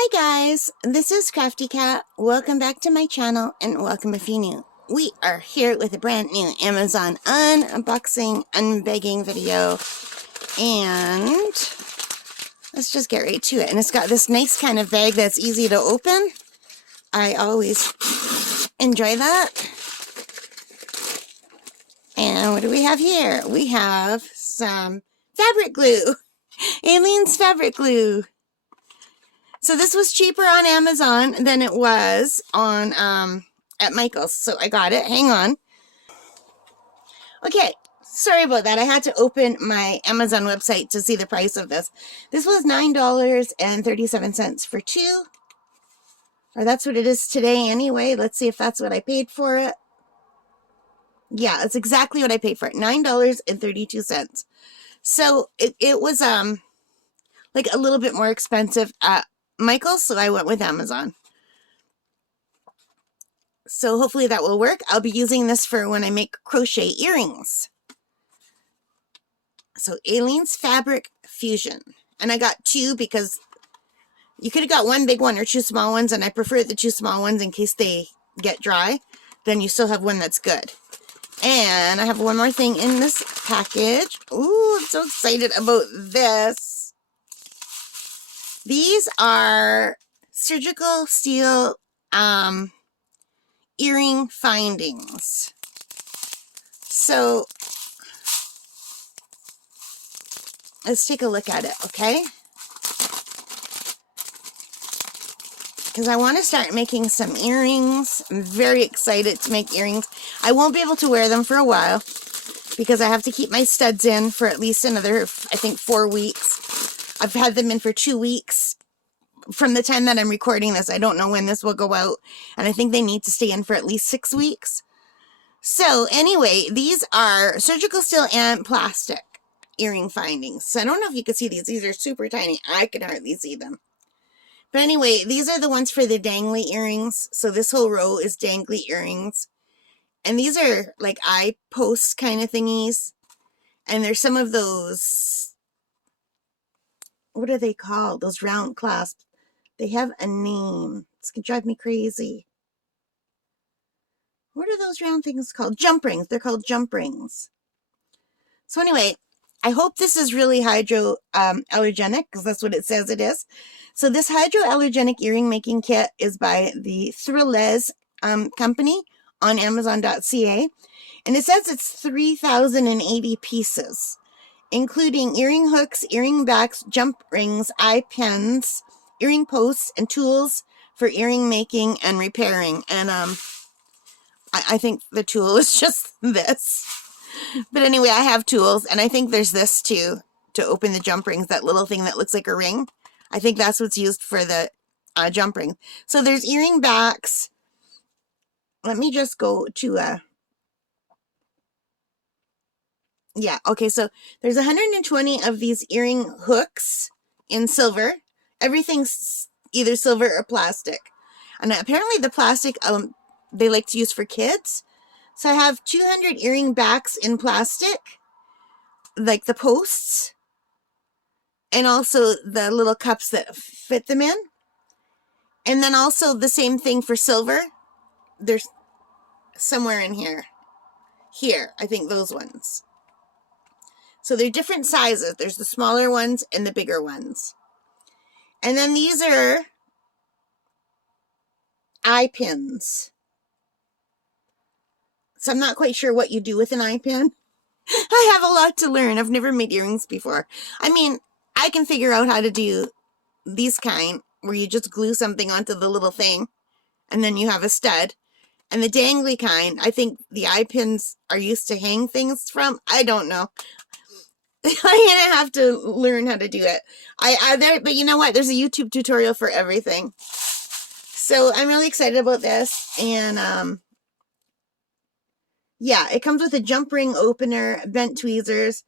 Hi guys, this is Crafty Cat. Welcome back to my channel and welcome if you're new. We are here with a brand new Amazon unboxing, unbagging video, and let's just get right to it. And it's got this nice kind of bag that's easy to open. I always enjoy that. And what do we have here? We have some fabric glue. Aleene's fabric glue. So this was cheaper on Amazon than it was on at Michael's. So I got it. Hang on. Okay, sorry about that. I had to open my Amazon website to see the price of this. This was $9.37 for two. Or that's what it is today anyway. Let's see if that's what I paid for it. Yeah, that's exactly what I paid for it. $9.32. So it was like a little bit more expensive at Michael's, so I went with Amazon. So hopefully that will work. I'll be using this for when I make crochet earrings. So Aleene's Fabric Fusion. And I got two because you could have got one big one or two small ones, and I prefer the two small ones in case they get dry. Then you still have one that's good. And I have one more thing in this package. Ooh, I'm so excited about this. These are surgical steel earring findings. So let's take a look at it, okay? Because I want to start making some earrings. I'm very excited to make earrings. I won't be able to wear them for a while because I have to keep my studs in for at least another, I think, 4 weeks. I've had them in for 2 weeks from the time that I'm recording this. I don't know when this will go out, and I think they need to stay in for at least 6 weeks. So anyway, these are surgical steel and plastic earring findings. So I don't know if you can see these. These are super tiny. I can hardly see them. But anyway, these are the ones for the dangly earrings. So this whole row is dangly earrings. And these are like eye post kind of thingies. And there's some of those, what are they called? Those round clasps. They have a name. It's going to drive me crazy. What are those round things called? Jump rings. They're called jump rings. So anyway, I hope this is really hypoallergenic because that's what it says it is. So this hypoallergenic earring making kit is by the Thrillez company on Amazon.ca. And it says it's 3,080 pieces, including earring hooks, earring backs, jump rings, eye pins, earring posts, and tools for earring making and repairing. And I think the tool is just this. But anyway, I have tools, and I think there's this too, to open the jump rings, that little thing that looks like a ring. I think that's what's used for the jump ring. So there's earring backs. Let me just go to yeah, okay, so there's 120 of these earring hooks in silver. Everything's either silver or plastic. And apparently the plastic they like to use for kids. So I have 200 earring backs in plastic, like the posts, and also the little cups that fit them in. And then also the same thing for silver. There's somewhere in here. Here, I think those ones. So they're different sizes. There's the smaller ones and the bigger ones. And then these are eye pins. So I'm not quite sure what you do with an eye pin. I have a lot to learn. I've never made earrings before. I mean, I can figure out how to do these kind where you just glue something onto the little thing and then you have a stud. And the dangly kind, I think the eye pins are used to hang things from. I don't know. I'm gonna have to learn how to do it. But you know what? There's a YouTube tutorial for everything. So I'm really excited about this. And yeah, it comes with a jump ring opener, bent tweezers.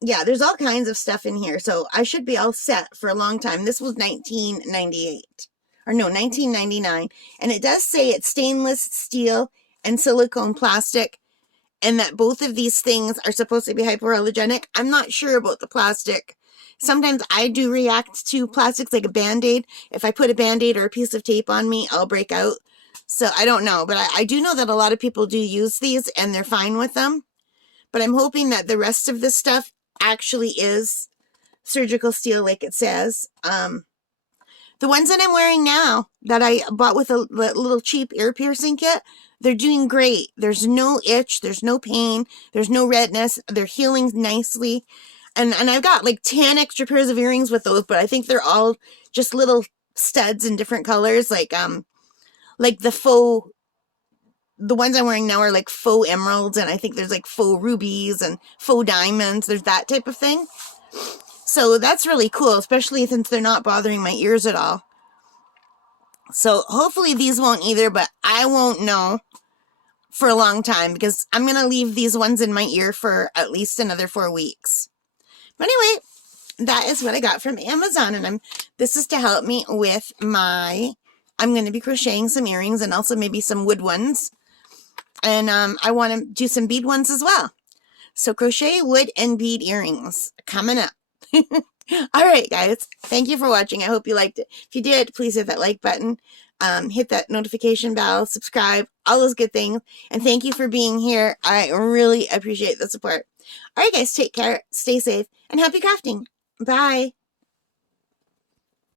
Yeah, there's all kinds of stuff in here. So I should be all set for a long time. This was $19.98. Or no, $19.99. And it does say it's stainless steel and silicone plastic, and that both of these things are supposed to be hypoallergenic. I'm not sure about the plastic Sometimes I do react to plastics like a Band-Aid. If I put a Band-Aid or a piece of tape on me, I'll break out. So I don't know, but I do know that a lot of people do use these and they're fine with them. But I'm hoping that the rest of this stuff actually is surgical steel like it says. The ones that I'm wearing now that I bought with a little cheap ear piercing kit, they're doing great. There's no itch, there's no pain, there's no redness. They're healing nicely. And I've got like 10 extra pairs of earrings with those, but I think they're all just little studs in different colors, like the ones I'm wearing now are like faux emeralds, and I think there's like faux rubies and faux diamonds. There's that type of thing. So that's really cool, especially since they're not bothering my ears at all. So hopefully these won't either, but I won't know for a long time because I'm going to leave these ones in my ear for at least another 4 weeks. But anyway, that is what I got from Amazon, and this is to help me with I'm going to be crocheting some earrings and also maybe some wood ones. And I want to do some bead ones as well. So crochet, wood, and bead earrings coming up. All right, guys. Thank you for watching. I hope you liked it. If you did, please hit that like button. Hit that notification bell, subscribe, all those good things. And thank you for being here. I really appreciate the support. All right, guys. Take care. Stay safe. And happy crafting. Bye.